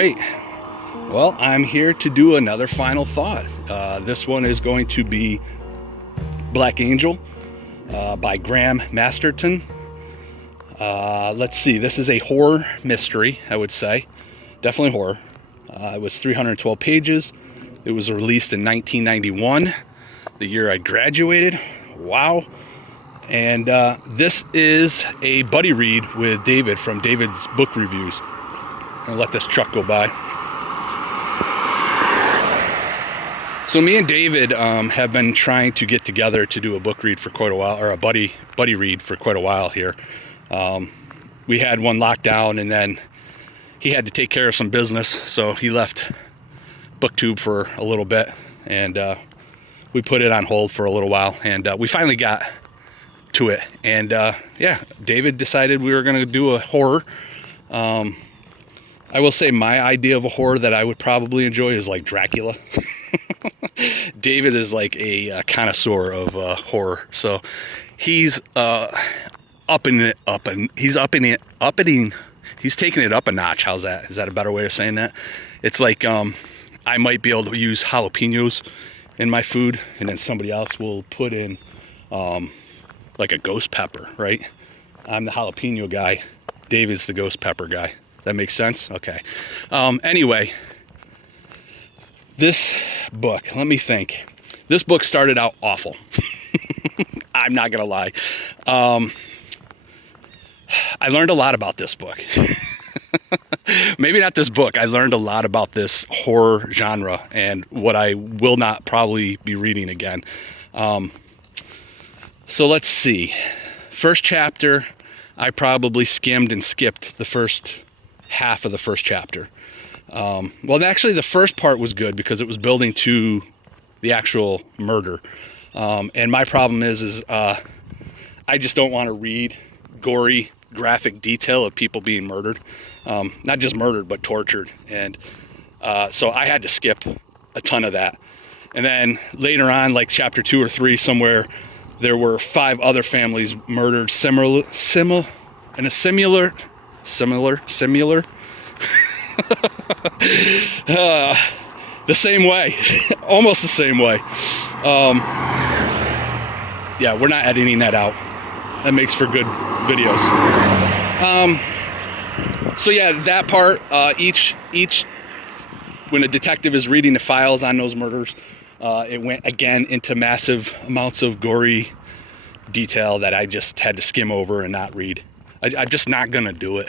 right. Well, I'm here to do another final thought. This one is going to be Black Angel by Graham Masterton. Let's see, this is a horror mystery, I would say. Definitely horror. It was 312 pages. It was released in 1991, the year I graduated. Wow. And this is a buddy read with David from David's Book Reviews. I'm gonna let this truck go by. So me and David have been trying to get together to do a book read for quite a while, or a buddy read for quite a while here. We had one locked down, and then he had to take care of some business, so he left BookTube for a little bit, and we put it on hold for a little while, and we finally got to it. And yeah, David decided we were going to do a horror. I will say my idea of a horror that I would probably enjoy is like Dracula. David is like a connoisseur of horror, so he's taking it up a notch. How's that? Is that a better way of saying that? It's like I might be able to use jalapenos in my food, and then somebody else will put in like a ghost pepper, right? I'm the jalapeno guy. David's the ghost pepper guy. That makes sense? Okay. Anyway, this book, let me think. This book started out awful. I'm not gonna lie. I learned a lot about this book. Maybe not this book. I learned a lot about this horror genre and what I will not probably be reading again. So let's see. First chapter, I probably skimmed and skipped the first half of the first chapter. Well, actually the first part was good because it was building to the actual murder. And my problem is I just don't want to read gory, graphic detail of people being murdered. Not just murdered, but tortured. And so I had to skip a ton of that. And then later on, like chapter 2 or 3 somewhere, there were 5 other families murdered similar the same way. Almost the same way. Yeah, we're not editing that out. That makes for good videos. So yeah, that part, each when a detective is reading the files on those murders, it went again into massive amounts of gory detail that I just had to skim over and not read. I'm just not gonna do it.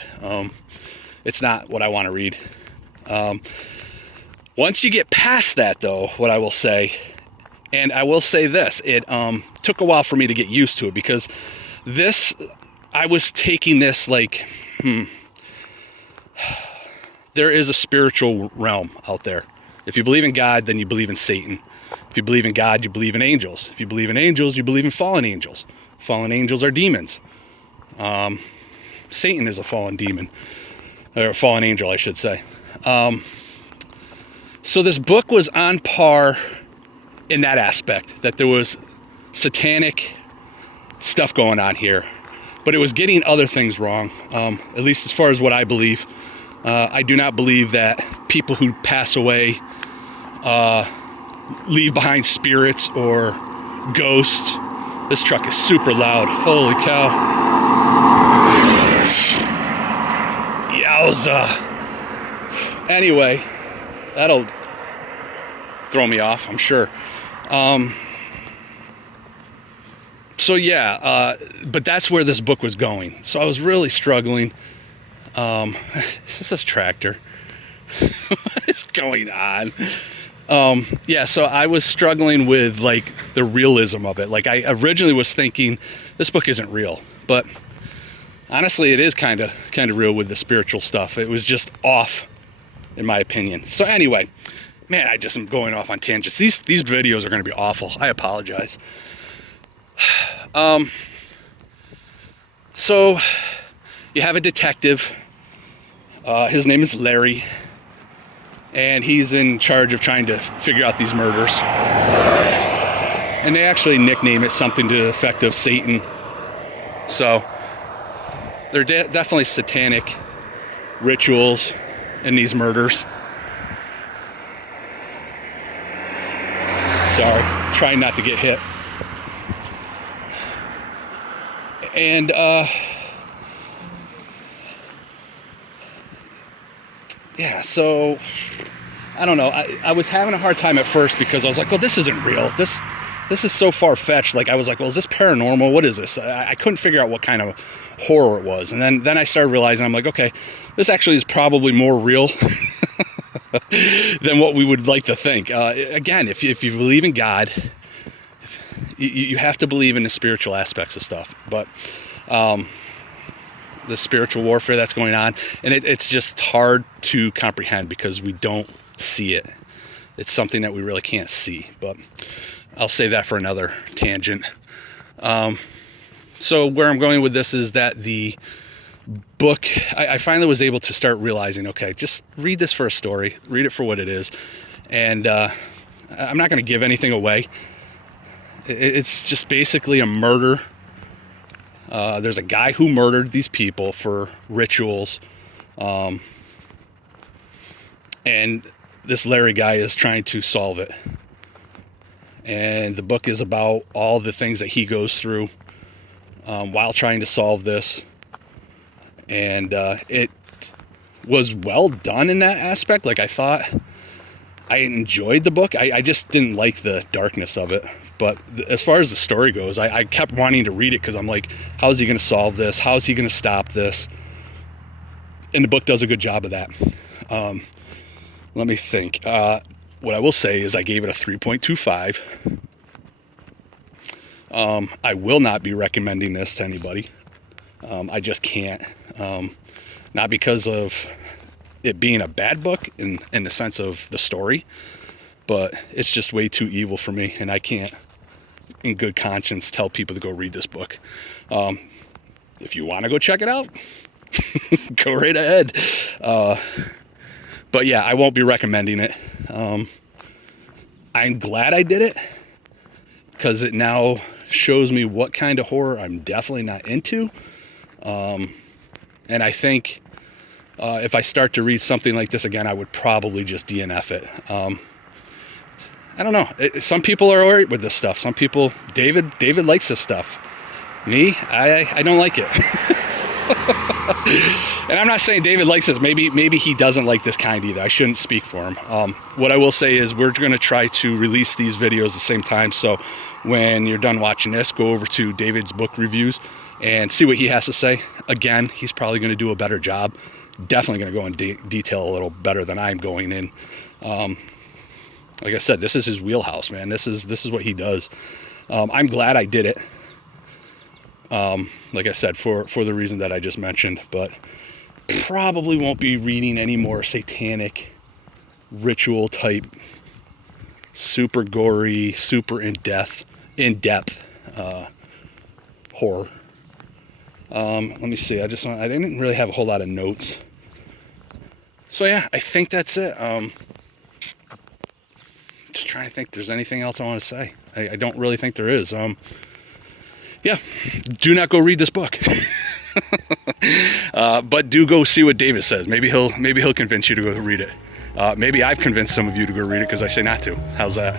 It's not what I want to read. Once you get past that, though, what I will say, and I will say this, it took a while for me to get used to it, because this, I was taking this like, there is a spiritual realm out there. If you believe in God, then you believe in Satan. If you believe in God, you believe in angels. If you believe in angels, you believe in fallen angels. Fallen angels are demons. Satan is a fallen demon, or a fallen angel, I should say. So this book was on par in that aspect, that there was satanic stuff going on here, but it was getting other things wrong, at least as far as what I believe. I do not believe that people who pass away leave behind spirits or ghosts. This truck is super loud. Holy cow. Yowza. Anyway, that'll throw me off, I'm sure. So yeah, but that's where this book was going. So I was really struggling. Is this a tractor? What is going on? Yeah, so I was struggling with like the realism of it. Like I originally was thinking this book isn't real, but honestly it is kind of real with the spiritual stuff. It was just off in my opinion. So anyway, man, I just am going off on tangents. These videos are going to be awful. I apologize. So you have a detective. His name is Larry, and he's in charge of trying to figure out these murders. And they actually nickname it something to the effect of Satan. So they're definitely satanic rituals. in these murders. Sorry, trying not to get hit. And yeah, so I don't know. I was having a hard time at first because I was like, well, this isn't real. This is so far-fetched. Like, I was like, well, is this paranormal? What is this? I couldn't figure out what kind of horror it was. And then I started realizing, I'm like, okay, this actually is probably more real than what we would like to think. Again, if you believe in God, you have to believe in the spiritual aspects of stuff. But the spiritual warfare that's going on, and it's just hard to comprehend because we don't see it. It's something that we really can't see, but I'll save that for another tangent. So where I'm going with this is that the book, I finally was able to start realizing, okay, just read this for a story, read it for what it is. And I'm not going to give anything away. It's just basically a murder. There's a guy who murdered these people for rituals. And this Larry guy is trying to solve it. And the book is about all the things that he goes through while trying to solve this. And it was well done in that aspect. Like, I thought I enjoyed the book. I just didn't like the darkness of it. But as far as the story goes, I kept wanting to read it because I'm like, how is he going to solve this? How is he going to stop this? And the book does a good job of that. Let me think. What I will say is I gave it a 3.25. I will not be recommending this to anybody. I just can't. Not because of it being a bad book in the sense of the story, but it's just way too evil for me, and I can't, in good conscience, tell people to go read this book. If you want to go check it out, go right ahead. But yeah, I won't be recommending it. I'm glad I did it because it now shows me what kind of horror I'm definitely not into. And I think if I start to read something like this again, I would probably just DNF it. I don't know. Some people are alright with this stuff. Some people, David likes this stuff. Me, I don't like it. And I'm not saying David likes this. Maybe he doesn't like this kind either. I shouldn't speak for him. What I will say is we're going to try to release these videos at the same time. So when you're done watching this, go over to David's book reviews and see what he has to say. Again, he's probably going to do a better job. Definitely going to go in detail a little better than I'm going in. Like I said, this is his wheelhouse, man. This is what he does. I'm glad I did it. Like I said, for the reason that I just mentioned, but probably won't be reading any more satanic ritual type, super gory, super in-depth horror. Let me see. I didn't really have a whole lot of notes. So yeah, I think that's it. Just trying to think if there's anything else I want to say. I don't really think there is. Yeah, do not go read this book. But do go see what David says. Maybe he'll convince you to go read it. Maybe I've convinced some of you to go read it because I say not to. How's that?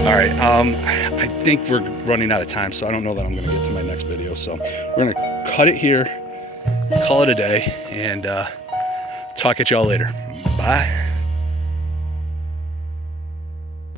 All right. I think we're running out of time, so I don't know that I'm going to get to my next video. So we're going to cut it here, call it a day, and talk at y'all later. Bye.